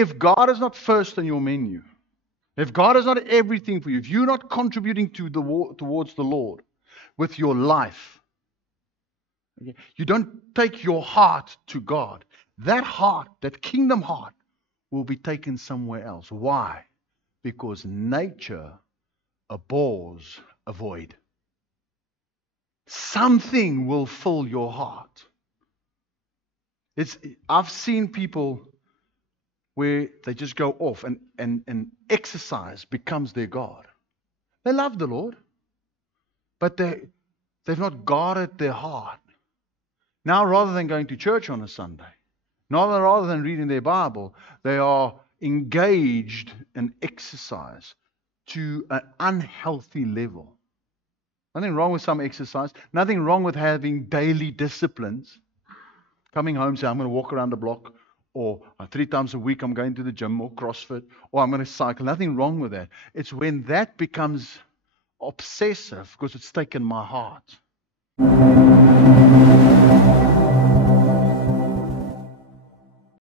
if God is not first on your menu, if God is not everything for you, if you're not contributing towards the Lord with your life, okay, you don't take your heart to God, that heart, that kingdom heart, will be taken somewhere else. Why? Because nature abhors a void. Something will fill your heart. I've seen people where they just go off and exercise becomes their God. They love the Lord, but they've not guarded their heart. Now, rather than going to church on a Sunday, rather than reading their Bible, they are engaged in exercise to an unhealthy level. Nothing wrong with some exercise. Nothing wrong with having daily disciplines. Coming home, say, I'm going to walk around the block, or 3 times a week I'm going to the gym or CrossFit, or I'm going to cycle. Nothing wrong with that. It's when that becomes obsessive because it's taken my heart.